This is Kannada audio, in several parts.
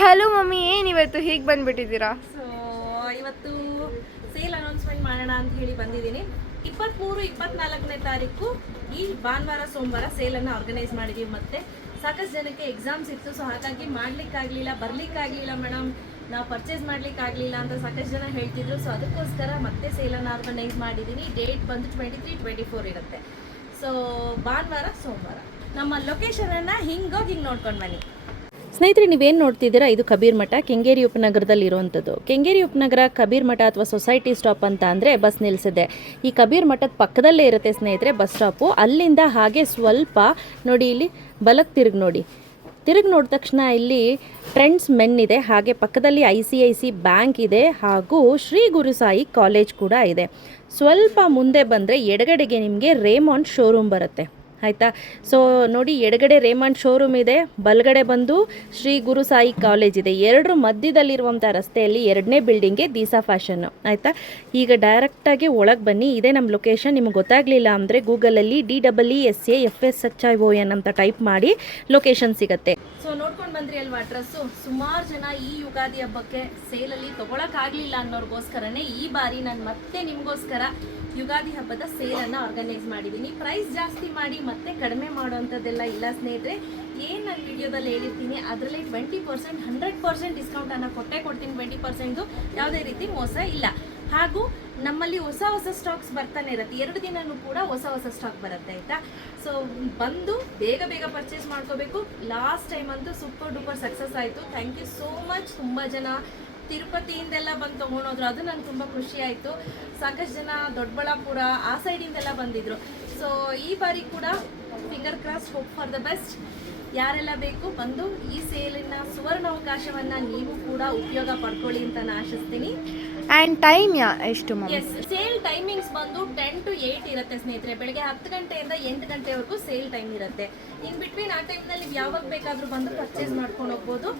ಹಲೋ ಮಮ್ಮಿ, ಏನು ಇವತ್ತು ಹೀಗೆ ಬಂದ್ಬಿಟ್ಟಿದ್ದೀರಾ? ಸೊ ಇವತ್ತು ಸೇಲ್ ಅನೌನ್ಸ್ಮೆಂಟ್ ಮಾಡೋಣ ಅಂತ ಹೇಳಿ ಬಂದಿದ್ದೀನಿ. ಇಪ್ಪತ್ತ್ಮೂರು ಇಪ್ಪತ್ನಾಲ್ಕನೇ ತಾರೀಕು ಈ ಭಾನುವಾರ, ಸೋಮವಾರ ಸೇಲನ್ನು ಆರ್ಗನೈಸ್ ಮಾಡಿದ್ದೀವಿ ಮತ್ತೆ. ಸಾಕಷ್ಟು ಜನಕ್ಕೆ ಎಕ್ಸಾಮ್ಸ್ ಇತ್ತು ಸೊ ಹಾಗಾಗಿ ಮಾಡ್ಲಿಕ್ಕಾಗಲಿಲ್ಲ, ಬರ್ಲಿಕ್ಕಾಗಲಿಲ್ಲ ಮೇಡಮ್ ನಾವು ಪರ್ಚೇಸ್ ಮಾಡ್ಲಿಕ್ಕಾಗಲಿಲ್ಲ ಅಂತ ಸಾಕಷ್ಟು ಜನ ಹೇಳ್ತಿದ್ರು ಸೊ ಅದಕ್ಕೋಸ್ಕರ ಮತ್ತೆ ಸೇಲನ್ನು ಆರ್ಗನೈಸ್ ಮಾಡಿದ್ದೀನಿ ಡೇಟ್ ಬಂದು ಟ್ವೆಂಟಿ ತ್ರೀ ಟ್ವೆಂಟಿ ಫೋರ್ ಇರುತ್ತೆ. ಸೊ ಭಾನುವಾರ, ಸೋಮವಾರ. ನಮ್ಮ ಲೊಕೇಶನನ್ನು ಹಿಂಗೋಗಿ ಹಿಂಗೆ ನೋಡ್ಕೊಂಡು ಬನ್ನಿ. ಸ್ನೇಹಿತರೆ, ನೀವೇನು ನೋಡ್ತಿದ್ದೀರಾ? ಇದು ಕಬೀರ್ ಮಠ, ಕೆಂಗೇರಿ ಉಪನಗರದಲ್ಲಿ ಇರುವಂಥದ್ದು ಕೆಂಗೇರಿ ಉಪನಗರ ಕಬೀರ್ ಮಠ ಅಥವಾ ಸೊಸೈಟಿ ಸ್ಟಾಪ್ ಅಂತ ಅಂದರೆ ಬಸ್ ನಿಲ್ಲಿಸಿದೆ ಈ ಕಬೀರ್ ಮಠದ ಪಕ್ಕದಲ್ಲೇ ಇರುತ್ತೆ ಸ್ನೇಹಿತರೆ, ಬಸ್ ಸ್ಟಾಪು. ಅಲ್ಲಿಂದ ಹಾಗೆ ಸ್ವಲ್ಪ ನೋಡಿ ಇಲ್ಲಿ ಬಲಕ್ಕೆ ತಿರುಗಿ ನೋಡಿ. ತಿರುಗಿ ನೋಡಿದ ತಕ್ಷಣ ಇಲ್ಲಿ ಟ್ರೆಂಡ್ಸ್ ಮೆನ್ ಇದೆ, ಹಾಗೆ ಪಕ್ಕದಲ್ಲಿ I C I C bank ಇದೆ, ಹಾಗೂ ಶ್ರೀ ಗುರುಸಾಯಿ ಕಾಲೇಜ್ ಕೂಡ ಇದೆ. ಸ್ವಲ್ಪ ಮುಂದೆ ಬಂದರೆ ಎಡಗಡೆಗೆ ನಿಮಗೆ ರೇಮಾಂಡ್ ಶೋರೂಮ್ ಬರುತ್ತೆ. ಆಯಿತಾ? ಸೊ ನೋಡಿ, ಎಡಗಡೆ ರೇಮಂಡ್ ಶೋರೂಮ್ ಇದೆ, ಬಲಗಡೆ ಬಂದು ಶ್ರೀ ಗುರು ಸಾಯಿ ಕಾಲೇಜ್ ಇದೆ. ಎರಡರ ಮಧ್ಯದಲ್ಲಿರುವಂಥ ರಸ್ತೆಯಲ್ಲಿ ಎರಡನೇ ಬಿಲ್ಡಿಂಗ್ಗೆ ದೀಸಾ ಫ್ಯಾಷನ್ನು ಆಯಿತಾ? ಈಗ ಡೈರೆಕ್ಟಾಗಿ ಒಳಗೆ ಬನ್ನಿ. ಇದೇ ನಮ್ಮ ಲೊಕೇಶನ್ ನಿಮ್ಗೆ ಗೊತ್ತಾಗಲಿಲ್ಲ ಅಂದರೆ ಗೂಗಲಲ್ಲಿ D double E S A F S H I O N ಅಂತ ಟೈಪ್ ಮಾಡಿ ಲೊಕೇಶನ್ ಸಿಗುತ್ತೆ. ಸೊ ನೋಡ್ಕೊಂಡು ಬಂದ್ರಿ ಅಲ್ವಾ ಡ್ರೆಸ್ಸು ಸುಮಾರು ಜನ ಈ ಯುಗಾದಿ ಹಬ್ಬಕ್ಕೆ ಸೇಲಲ್ಲಿ ತೊಗೊಳಕ್ಕಾಗಲಿಲ್ಲ ಅನ್ನೋರಿಗೋಸ್ಕರನೇ ಈ ಬಾರಿ ನಾನು ಮತ್ತೆ ನಿಮಗೋಸ್ಕರ ಯುಗಾದಿ ಹಬ್ಬದ ಸೇಲನ್ನು ಆರ್ಗನೈಸ್ ಮಾಡಿದ್ದೀನಿ ಪ್ರೈಸ್ ಜಾಸ್ತಿ ಮಾಡಿ ಮತ್ತೆ ಕಡಿಮೆ ಮಾಡುವಂಥದ್ದೆಲ್ಲ ಇಲ್ಲ ಸ್ನೇಹಿತರೆ. ಏನು ನಾನು ವಿಡಿಯೋದಲ್ಲಿ ಹೇಳಿರ್ತೀನಿ, ಅದರಲ್ಲಿ ಟ್ವೆಂಟಿ ಪರ್ಸೆಂಟ್ ಹಂಡ್ರೆಡ್ ಪರ್ಸೆಂಟ್ ಡಿಸ್ಕೌಂಟನ್ನು ಕೊಟ್ಟೇ ಕೊಡ್ತೀನಿ ಟ್ವೆಂಟಿ ಪರ್ಸೆಂಟು ಯಾವುದೇ ರೀತಿ ಮೋಸ ಇಲ್ಲ. ಹಾಗೂ ನಮ್ಮಲ್ಲಿ ಹೊಸ ಹೊಸ ಸ್ಟಾಕ್ಸ್ ಬರ್ತಾನೆ ಇರುತ್ತೆ. ಎರಡು ದಿನವೂ ಕೂಡ ಹೊಸ ಹೊಸ ಸ್ಟಾಕ್ ಬರುತ್ತೆ, ಆಯಿತಾ? ಸೊ ಬಂದು ಬೇಗ ಬೇಗ ಪರ್ಚೇಸ್ ಮಾಡ್ಕೋಬೇಕು. ಲಾಸ್ಟ್ ಟೈಮ್ ಅಂತೂ ಸೂಪರ್ ಡೂಪರ್ ಸಕ್ಸಸ್ ಆಯಿತು. ಥ್ಯಾಂಕ್ ಯು ಸೋ ಮಚ್ ತುಂಬ ಜನ ತಿರುಪತಿಯಿಂದೆಲ್ಲ ಬಂದು ತೊಗೊಂಡೋದ್ರು ಅದು ನಂಗೆ ತುಂಬ ಖುಷಿ ಆಯಿತು. ಸಾಕಷ್ಟು ಜನ ದೊಡ್ಡಬಳ್ಳಾಪುರ ಆ ಸೈಡಿಂದೆಲ್ಲ ಬಂದಿದ್ರು. ಸೊ ಈ ಬಾರಿ ಕೂಡ finger cross hope for the best ಯಾರೆಲ್ಲ ಬೇಕು ಬಂದು ಈ ಸೇಲಿನ ಸುವರ್ಣ ಅವಕಾಶವನ್ನ ನೀವು ಕೂಡ ಉಪಯೋಗ ಪಡ್ಕೊಳ್ಳಿ ಅಂತ ನಾನು ಆಶಿಸ್ತೀನಿ. ಆ್ಯಂಡ್ ಟೈಮ್ ಯಾ ಎಷ್ಟು ಎಸ್ ಸೇಲ್ ಟೈಮಿಂಗ್ಸ್ ಬಂದು ಟೆನ್ ಟು ಏಯ್ಟ್ ಇರುತ್ತೆ ಸ್ನೇಹಿತರೆ. ಬೆಳಗ್ಗೆ ಹತ್ತು ಗಂಟೆಯಿಂದ ಎಂಟು ಗಂಟೆವರೆಗೂ ಸೇಲ್ ಟೈಮ್ ಇರುತ್ತೆ. ಇನ್ ಬಿಟ್ವೀನ್ ಆ ಟೈಮ್ನಲ್ಲಿ ಯಾವಾಗ ಬೇಕಾದರೂ ಬಂದು ಪರ್ಚೇಸ್ ಮಾಡ್ಕೊಂಡು ಹೋಗ್ಬೋದು.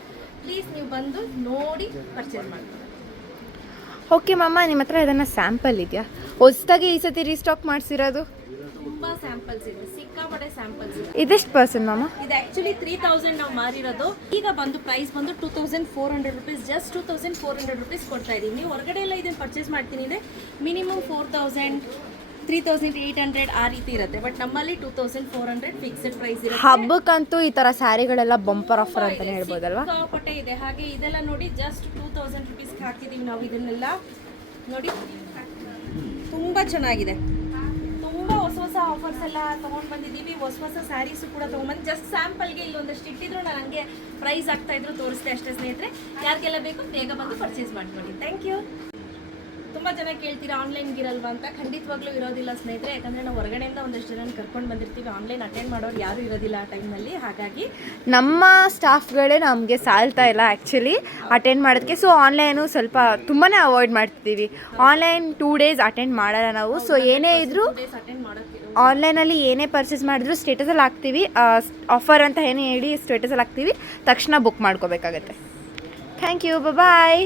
ಪ್ಲೀಸ್ ನೀವು ಬಂದು ನೋಡಿ ಪರ್ಚೇಸ್ ಮಾಡ್ಕೊಳ್ಳಿ. ಓಕೆ ಮಮ್ಮ ನಿಮ್ಮ ಹತ್ರ ಇದನ್ನು ಸ್ಯಾಂಪಲ್ ಇದೆಯಾ? ಹೊಸದಾಗಿ ಈ ಸತಿ ರೀಸ್ಟಾಕ್ ಮಾಡಿಸಿರೋದು? ತುಂಬ ಸ್ಯಾಂಪಲ್ಸ್ ಇದೆ ಸಿಕ್ಕಾಪಟ್ಟೆ ಸ್ಯಾಂಪಲ್ಸ್ ಇದೆ. ಇದೆಷ್ಟು ಪರ್ಸೆಂಟ್ ಮಮ್ಮ ಇದು ಆ್ಯಕ್ಚುಲಿ ತ್ರೀ ತೌಸಂಡ್ ನಾವು ಮಾರಿರೋದು. ಈಗ ಬಂದು ಪ್ರೈಸ್ ಬಂದು two thousand four hundred rupees just two thousand four hundred rupees ಕೊಡ್ತಾ ಇದ್ದೀವಿ ನೀವು ಹೊರಗಡೆ ಎಲ್ಲ ಇದನ್ನು ಪರ್ಚೇಸ್ ಮಾಡ್ತೀನಿ ಅಂದರೆ minimum four thousand three thousand eight hundred ಆ ರೀತಿ ಇರುತ್ತೆ. ಬಟ್ ನಮ್ಮಲ್ಲಿ two thousand four hundred fixed price ಇರುತ್ತೆ. ಹಬ್ಬಕ್ಕಂತೂ ಈ ತರ ಸ್ಯಾರಿಗಳೆಲ್ಲ ಬಂಪರ್ ಆಫರ್ ಅಂತಲೇ ಹೇಳ್ಬೋದಲ್ವಾ? ಸಿಕ್ಕಾಪಟ್ಟೆ ಇದೆ. ಹಾಗೆ ಇದೆಲ್ಲ ನೋಡಿ ಜಸ್ಟ್ ಟೂ ತೌಸಂಡ್ ರುಪೀಸ್ ಹಾಕಿದೀವಿ ನಾವು ಇದನ್ನೆಲ್ಲ. ನೋಡಿ ತುಂಬಾ ಚೆನ್ನಾಗಿದೆ. ತುಂಬಾ ಹೊಸ ಹೊಸ ಆಫರ್ಸ್ ಎಲ್ಲ ತಗೊಂಡ್ ಬಂದಿದ್ದೀವಿ. ಹೊಸ ಹೊಸ ಸ್ಯಾರೀಸು ಕೂಡ ತಗೊಂಡ್ಬಂದು ಜಸ್ಟ್ ಸ್ಯಾಂಪಲ್ಗೆ ಇಲ್ಲೊಂದಷ್ಟು ಇಟ್ಟಿದ್ರು. ನಾನು ಹಂಗೆ ಪ್ರೈಸ್ ಆಗ್ತಾ ಇದ್ರು ತೋರಿಸ್ದೆ ಅಷ್ಟೇ ಸ್ನೇಹಿತರೆ. ಯಾರಿಗೆಲ್ಲ ಬೇಕು ಬೇಗ ಬಂದು ಪರ್ಚೇಸ್ ಮಾಡ್ಕೊಳ್ಳಿ. ಥ್ಯಾಂಕ್ ಯು ತುಂಬಾ ಜನ ಕೇಳ್ತೀರಾ ಆನ್ಲೈನ್ ಇರಲ್ವಾ ಅಂತ? ಖಂಡಿತವಾಗ್ಲೂ ಇರೋದಿಲ್ಲ ಸ್ನೇಹಿತರೆ ಯಾಕಂದ್ರೆ ನಾವು ಹೊರಗಡೆಯಿಂದ ಒಂದಷ್ಟು ಜನ ಕರ್ಕೊಂಡು ಬಂದಿರ್ತೀವಿ. ಆನ್ಲೈನ್ ಅಟೆಂಡ್ ಮಾಡೋರು ಯಾರು ಇರೋದಿಲ್ಲ ಆ ಟೈಮ್ನಲ್ಲಿ ಹಾಗಾಗಿ ನಮ್ಮ ಸ್ಟಾಫ್ಗಳೇ ನಮಗೆ ಸಾಲ್ತಾ ಇಲ್ಲ ಆ್ಯಕ್ಚುಲಿ ಅಟೆಂಡ್ ಮಾಡೋದಕ್ಕೆ. ಸೊ ಆನ್ಲೈನು ಸ್ವಲ್ಪ ತುಂಬಾ ಅವಾಯ್ಡ್ ಮಾಡ್ತಿದ್ದೀವಿ. ಆನ್ಲೈನ್ ಟೂ ಡೇಸ್ ಅಟೆಂಡ್ ಮಾಡಲ್ಲ ನಾವು. ಸೊ ಏನೇ ಇದ್ದರೂ ಡೇಸ್ ಅಟೆಂಡ್ ಮಾಡೋಕ್ಕೆ ಆನ್ಲೈನಲ್ಲಿ ಏನೇ ಪರ್ಚೇಸ್ ಮಾಡಿದ್ರು ಸ್ಟೇಟಸಲ್ಲಿ ಹಾಕ್ತೀವಿ. ಆಫರ್ ಅಂತ ಏನೇ ಹೇಳಿ ಸ್ಟೇಟಸಲ್ಲಿ ಹಾಕ್ತೀವಿ. ತಕ್ಷಣ ಬುಕ್ ಮಾಡ್ಕೋಬೇಕಾಗತ್ತೆ. Thank you bye